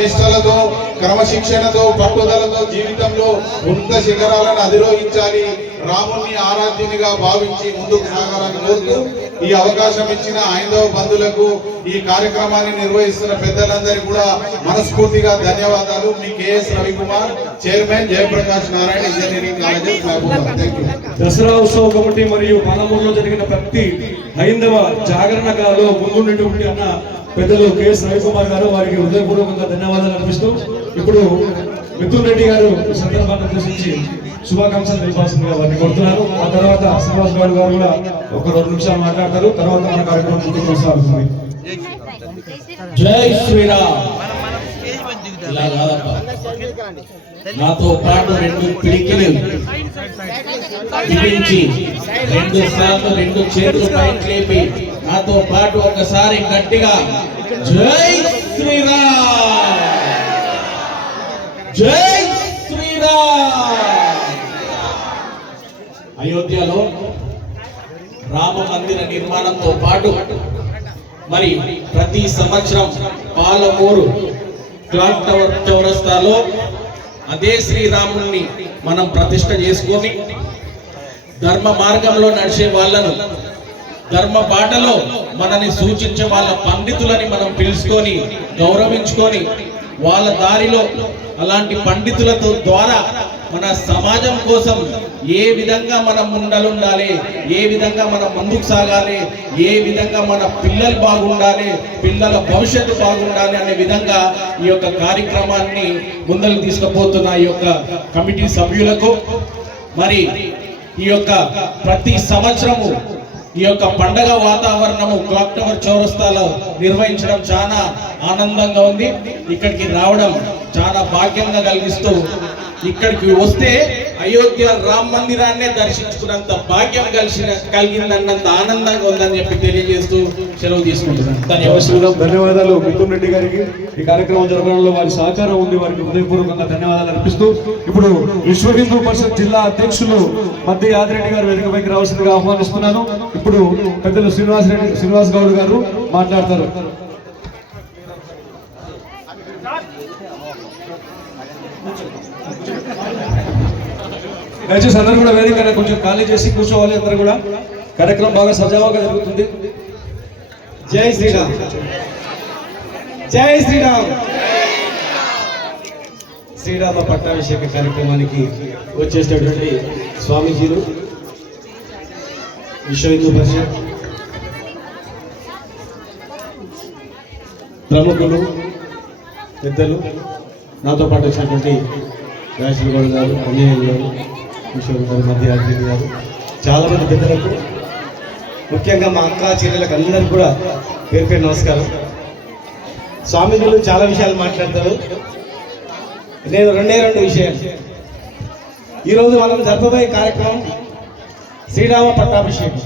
నిష్టలతో క్రమశిక్షణతో పట్టుదలతో జీవితంలో ఉన్నత శిఖరాలను అధిరోహించాలి, రాముణ్ణి ఆరాధ్యునిగా భావించి ముందుకు సాగాలని కోరుతూ ఈ అవకాశం ఇచ్చిన హైందవ బంధువులకు, ఈ కార్యక్రమాన్ని నిర్వహిస్తున్న పెద్దలందరికీ కూడా మనస్ఫూర్తిగా ధన్యవాదాలు. మీ K S Ravikumar, chairman, Jayaprakash Narayana engineering colleges Mahabubabad. Dasara ఉత్సవ కమిటీ మరియు పాలమూరులో జరిగిన ప్రతి హైందవ జాగరణ గాలో ముందుండేటువంటి అన్న పెద్దలు కేఎస్ రవికుమార్ గారు, వారికి హృదయపూర్వకంగా ధన్యవాదాలు అర్పిస్తూ ఇప్పుడు మిథున్ రెడ్డి గారు ఈ సందర్భాన్ని ఉద్దేశించి శుభాకాంక్షలు తెలిపాల్సిందిగా వారిని కోరుతున్నారు. ఆ తర్వాత శ్రీనివాస్ గౌడ్ గారు కూడా ఒక 2 నిమిషాలు మాట్లాడతారు. తర్వాత మన కార్యక్రమం ముందుకు కొనసాగుతుంది. జై శ్రీరామ్. నాతో పాటు 2 పిడికిలు బిగించి 2 సార్లు 2 చేతులు పైకి లేపి నాతో పాటు ఒకసారి గట్టిగా జై శ్రీరామ్, జై శ్రీరామ్. అయోధ్యలో రామ మందిర నిర్మాణంతో పాటు మరి ప్రతి సంవత్సరం పాలమూరు క్లాక్ టవర్ చౌరస్తాలో అదే శ్రీరాముని మనం ప్రతిష్ఠ చేసుకొని ధర్మ మార్గంలో నడిచే వాళ్ళను, ధర్మ బాటలో మనని సూచించే వాళ్ళ పండితులని మనం పిలుచుకొని గౌరవించుకొని వాళ్ళ దారిలో అలాంటి పండితులతో ద్వారా మన సమాజం కోసం ఏ విధంగా మనం ముందలుండాలి, ఏ విధంగా మనం ముందుకు సాగాలి, ఏ విధంగా మన పిల్లలు బాగుండాలి, పిల్లల భవిష్యత్తు బాగుండాలి అనే విధంగా ఈ యొక్క కార్యక్రమాన్ని ముందలు తీసుకుపోతున్న ఈ యొక్క కమిటీ సభ్యులకు, మరి ఈ యొక్క ప్రతి సంవత్సరము ఈ యొక్క పండగ వాతావరణము క్లాక్ టవర్ చౌరస్తాలో నిర్వహించడం చాలా ఆనందంగా ఉంది. ఇక్కడికి రావడం చాలా భాగ్యంగా కలిగిస్తూ ఇక్కడికి వస్తే అయోధ్య రామ మందిరాన్నే దర్శించుకున్నంత భాగ్యం కలిగిందన్నంత ఆనందంగా ఉందని చెప్పి తెలియజేస్తూ సెలవు తీసుకుంటున్నాను. ధన్యవాదాలు మిథున్ రెడ్డి గారికి. ఈ కార్యక్రమం జరగడంలో వారి సహకారం ఉంది, వారికి హృదయపూర్వకంగా ధన్యవాదాలు అర్పిస్తూ ఇప్పుడు విశ్వ హిందూ పరిషత్ జిల్లా అధ్యక్షులు మధ్య యాదిరెడ్డి గారు వేదికపైకి రావాల్సిందిగా ఆహ్వానిస్తున్నాను. ఇప్పుడు పెద్దలు శ్రీనివాస్ గౌడ్ గారు మాట్లాడతారు. దయచేసి అందరూ కూడా వేదిక కొంచెం ఖాళీ చేసి కూర్చోవాలి. అందరూ కూడా కార్యక్రమం బాగా సజావుగా జరుగుతుంది. జై శ్రీరామ్, జై శ్రీరామ్. శ్రీరామ పట్టాభిషేక కార్యక్రమానికి వచ్చేటటువంటి స్వామీజీలు, విశ్వ హిందూ పరిషత్ ప్రముఖులు, పెద్దలు, నాతో పాటు వచ్చినటువంటి రాజేశ్వర గౌడ్ గారు, అంజనేయులు గారు, కిషోర్ గారు, మధ్య యాదగిరి గారు, చాలామంది పెద్దలకు, ముఖ్యంగా మా అక్క చెల్లెలకు అందరికీ కూడా పేరు పేరు నమస్కారం. స్వామీజీలు చాలా విషయాలు మాట్లాడతారు. నేను 2 విషయాలు. ఈరోజు మనం జరపబోయే కార్యక్రమం శ్రీరామ పట్టాభిషేకం.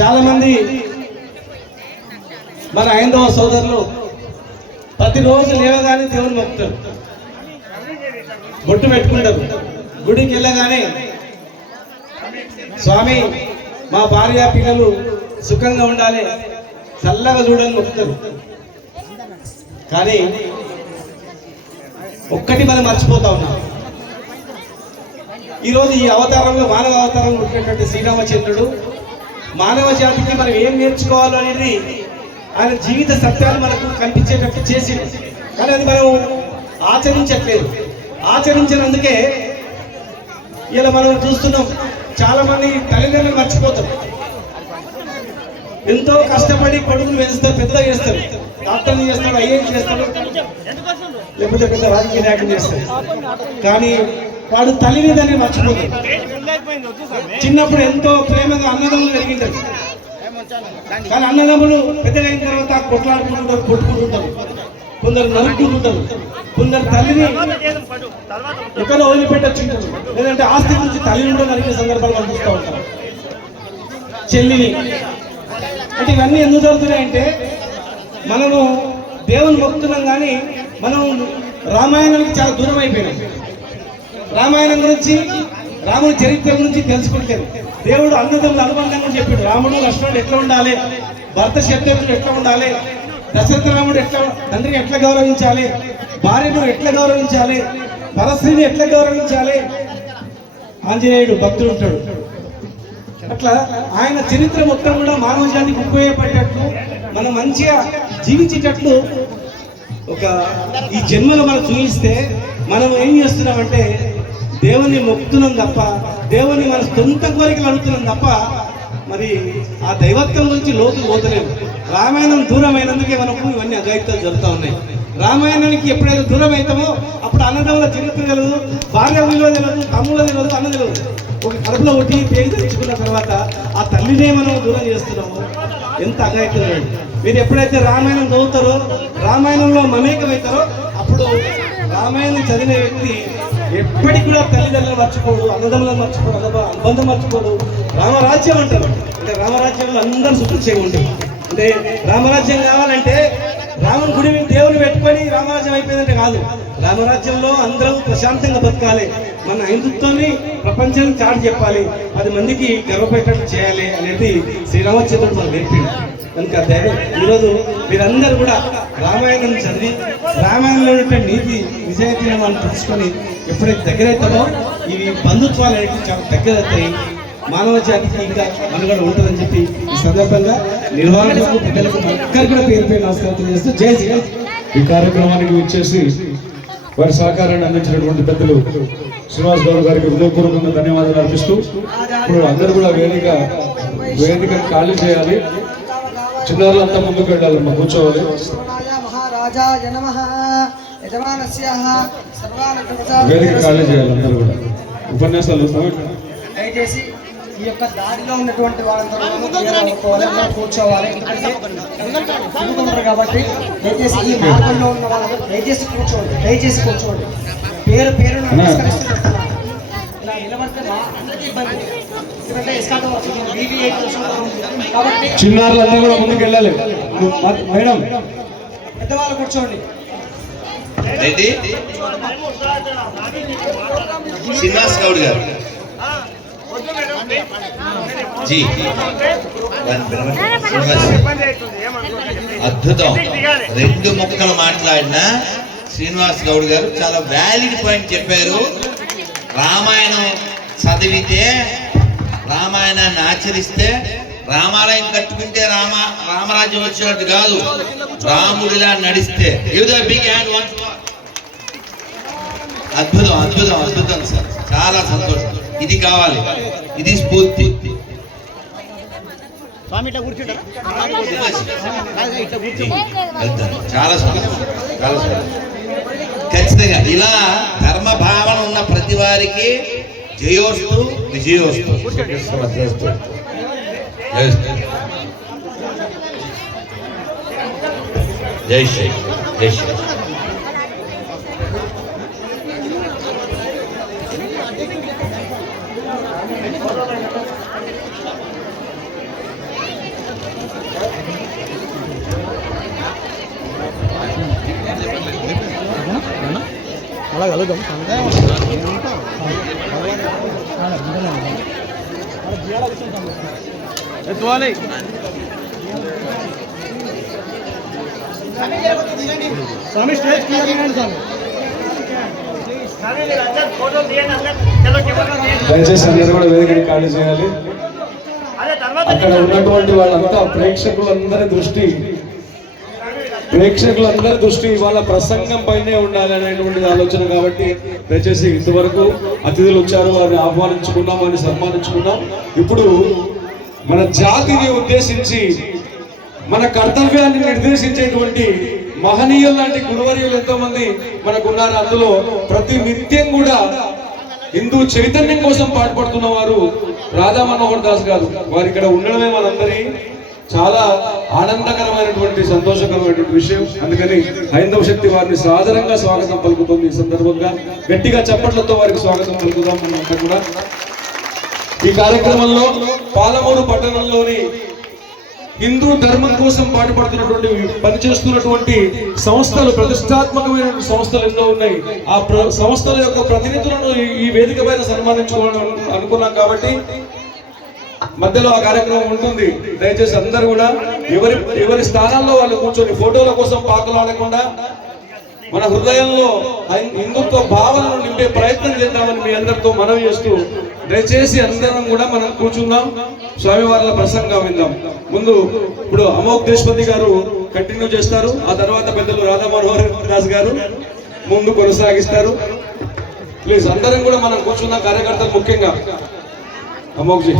చాలామంది మన హైందవ సోదరులు ప్రతిరోజు లేవగానే దేవుని మొక్కుతారు, బొట్టు పెట్టుకుంటారు. గుడికి వెళ్ళగానే స్వామి మా భార్య పిల్లలు సుఖంగా ఉండాలి, చల్లగా చూడాలని మొక్కుతారు. కానీ ఒక్కటి మనం మర్చిపోతా ఉన్నాం. ఈరోజు ఈ అవతారంలో, మానవ అవతారంలో ఉన్నటువంటి శ్రీరామచంద్రుడు మానవ జాతికి మనం ఏం నేర్చుకోవాలో అనేది ఆయన జీవిత సత్యాలు మనకు కనిపించేటట్టు చేసింది. కానీ అది మనం ఆచరించట్లేదు. ఆచరించినందుకే ఇలా మనం చూస్తున్నాం, చాలా మంది తల్లిదండ్రులు మర్చిపోతారు. ఎంతో కష్టపడి కొడుకులు పెంచుతారు, పెద్దగా చేస్తారు, డాక్టర్లు చేస్తారు, ఐఏఎస్ చేస్తారు, లేకపోతే పెద్ద రాజకీయ నాయకులు చేస్తారు. కానీ వాడు తల్లిని దాన్ని మర్చిపోతారు. చిన్నప్పుడు ఎంతో ప్రేమగా అన్నదమ్ములు పెరిగింటారు. కానీ అన్నదమ్ములు పెద్దగా అయిన తర్వాత కొట్లాడుకుంటుంటారు, కొట్టుకుంటుంటారు, కొందరు నరుక్కుంటుంటారు, కొందరు తల్లిని ఎక్కడో వదిలిపెట్టొచ్చుంటారు, లేదంటే ఆస్తి నుంచి తల్లిని కూడా నరికిన సందర్భాలు మనం చూస్తూ ఉంటాం. చెల్లిని అంటే ఇవన్నీ ఎందుకు జరుగుతున్నాయంటే మనము దేవుని మొక్కుతున్నాం, కానీ మనం రామాయణానికి చాలా దూరం అయిపోయినాం. రామాయణం గురించి, రాముడి చరిత్ర గురించి తెలుసుకుంటారు. దేవుడు అన్నదమ్ముల అనుబంధం కూడా చెప్పాడు. రాముడు లక్ష్మణుడు ఎట్లా ఉండాలి, భర్త శత్రుఘ్నుడు ఎట్లా ఉండాలి, దశరథ రాముడు ఎట్లా తండ్రిని ఎట్లా గౌరవించాలి, భార్యను ఎట్లా గౌరవించాలి, పరస్త్రీని ఎట్లా గౌరవించాలి, ఆంజనేయుడు భక్తుడు ఉంటాడు. అట్లా ఆయన చరిత్ర మొత్తం కూడా మానవ జాతికి ఉపయోగపడేటట్లు మనం మంచిగా జీవించేటట్లు ఈ జన్మలో మనం చూపిస్తే మనం ఏం చేస్తున్నామంటే దేవుని మొక్కుతున్నాం తప్ప, దేవుని మన సొంత కోరికలు అడుగుతున్నాం తప్ప మరి ఆ దైవత్వం గురించి లోతు పోతలేము. రామాయణం దూరం అయినందుకే మనకు ఇవన్నీ అఘాయిత్యాలు జరుగుతూ ఉన్నాయి. రామాయణానికి ఎప్పుడైతే దూరం అవుతామో అప్పుడు అన్నదమ్ముల చరిత్ర తెలియదు, భార్య విలువ తెలియదు, తమ్ముళ్ళ తెలియదు, అన్న తెలియదు. ఒక కడుపులో ఒకటి పేరు తెచ్చుకున్న తర్వాత ఆ తల్లినే మనం దూరం చేస్తున్నాము. ఎంత అఘాయిత్యం! మీరు ఎప్పుడైతే రామాయణం చదువుతారో, రామాయణంలో మమేకమవుతారో అప్పుడు రామాయణం చదివిన వ్యక్తి ఎప్పటికి కూడా తల్లిదండ్రులు మర్చిపోడు, అన్నదమ్ములను మర్చిపోడు, అనుబంధం మర్చిపోడు. రామరాజ్యం అంటారు అంటే రామరాజ్యంలో అందరూ సుఖక్షేమం ఉంటుంది. అంటే రామరాజ్యం కావాలంటే రాముని గుడి దేవుని పెట్టుకొని రామరాజ్యం అయిపోయిందంటే కాదు. రామరాజ్యంలో అందరం ప్రశాంతంగా బతకాలి, మన హిందుత్వాన్ని ప్రపంచానికి చాటి చెప్పాలి, 10 మందికి గర్వపెట్టేట్టు చేయాలి అనేది శ్రీరామచంద్రుడు మనకు నేర్పింది. కనుక ఈరోజు మీరందరూ కూడా రామాయణం చదివి రామాయణంలో ఉండే నీతి నిజాయితీని మనం తెలుసుకొని ఎప్పుడైతే దగ్గరవుతామో ఈ బంధుత్వాలు అనేవి చాలా దగ్గరవుతాయి, మానవ జాతికి ఇంకా మనుగడ ఉంటుందని చెప్పి ఈ సందర్భంగా నిర్వాహకులకు పెద్దలకు ఒక్కరికి కూడా పేరు పేరు నమస్కారం తెలియజేస్తూ జై శ్రీ. ఈ కార్యక్రమానికి వచ్చేసి వారి సహకారాన్ని అందించినటువంటి పెద్దలు శ్రీనివాస్ గౌడ్ గారికి హృదయపూర్వకంగా ధన్యవాదాలు అర్పిస్తూ ఇప్పుడు అందరూ కూడా వేదిక ఖాళీ చేయాలి, చిన్నారులంతా ముందుకు వెళ్ళాలమ్మా, కూర్చోవాలి. వేదిక ఖాళీ చేయాలి అందరూ కూడా. ఉపన్యాసాలు దయచేసి ఈ యొక్క దారిలో ఉన్నటువంటి వాళ్ళందరూ కూర్చోవాలి, ఎందుకంటే కాబట్టి దయచేసి ఈ మార్గంలో ఉన్న వాళ్ళందరూ దయచేసి కూర్చోండి. పేరు నమస్కరిస్తున్నాను. ఇలా నిలబడితే అందరికీ ఇబ్బంది, ఎందుకంటే ఇస్కాతో కాబట్టి చిన్నారులంతా కూడా ముందుకు వెళ్ళాలి. మేడం పెద్దవాళ్ళు కూర్చోండి. శ్రీనివాస్ గౌడ్ గారు జీ అద్భుతం. 2 ముక్కలు మాట్లాడిన శ్రీనివాస్ గౌడ్ గారు చాలా వ్యాలిడ్ పాయింట్ చెప్పారు. రామాయణం చదివితే, రామాయణాన్ని ఆచరిస్తే, రామాలయం కట్టుకుంటే రామరాజ్యం వచ్చినట్టు కాదు, రాముడిలా నడిస్తే. Big hand once. అద్భుతం సార్, చాలా సంతోషం. ఇది కావాలి, ఇది స్ఫూర్తి. చాలా ఖచ్చితంగా ఇలా ధర్మ భావన ఉన్న ప్రతి వారికి జయోస్తు విజయోస్తు. జై శ్రీ. అలా కలుద్దాం. స్వామి స్టేజ్ దయచేసి అందరూ కూడా వేదికని ఖాళీ చేయాలి. అక్కడ ఉన్నటువంటి వాళ్ళంతా ప్రేక్షకులందరి దృష్టి వాళ్ళ ప్రసంగం పైనే ఉండాలి అనేటువంటిది ఆలోచన. కాబట్టి దయచేసి ఇంతవరకు అతిథులు వచ్చారు, వారిని ఆహ్వానించుకున్నాం, వారిని సన్మానించుకున్నాం. ఇప్పుడు మన జాతిని ఉద్దేశించి మన కర్తవ్యాన్ని నిర్దేశించేటువంటి మహనీయులు లాంటి గురువర్యులు ఎంతో మంది మనకు ఉన్నారు. అందులో ప్రతి నిత్యం కూడా హిందూ చైతన్యం కోసం పాటుపడుతున్న వారు రాధా మనోహర్ దాస్ గారు. వారు ఇక్కడ ఉండడమే మనందరి చాలా ఆనందకరమైనటువంటి సంతోషకరమైనటువంటి విషయం. అందుకని హైందవ శక్తి వారిని సాదరంగా స్వాగతం పలుకుతుంది. ఈ సందర్భంగా గట్టిగా చప్పట్లతో వారికి స్వాగతం పలుకుదాం. మనంతా కూడా ఈ కార్యక్రమంలో పాలమూరు పట్టణంలోని హిందూ ధర్మం కోసం పాటుపడుతున్నటువంటి పనిచేస్తున్నటువంటి సంస్థలు, ప్రతిష్టాత్మకమైన సంస్థలు ఎన్నో ఉన్నాయి. ఆ సంస్థల యొక్క ప్రతినిధులను ఈ వేదిక పైన సన్మానించుకోవాలని అనుకున్నాం. కాబట్టి మధ్యలో ఆ కార్యక్రమం ఉంటుంది. దయచేసి అందరూ కూడా ఎవరి స్థానాల్లో వాళ్ళు కూర్చొని ఫోటోల కోసం పాకులాడకుండా మన హృదయంలో హిందుత్వ భావనను నింపే ప్రయత్నం చేద్దామని మీ అందరితో మనవి చేస్తూ దయచేసి అందరం కూడా మనం కూర్చుందాం, స్వామివార్ల ప్రసంగం విందాం. ముందు ఇప్పుడు అమోఘ్ దేశ్పతి గారు కంటిన్యూ చేస్తారు, ఆ తర్వాత పెద్దలు రాధా మనోహర్ దాస్ గారు ముందు కొనసాగిస్తారు. ప్లీజ్ అందరం కూడా మనం కూర్చున్న కార్యకర్తలు ముఖ్యంగా అమోఘ్ జీ.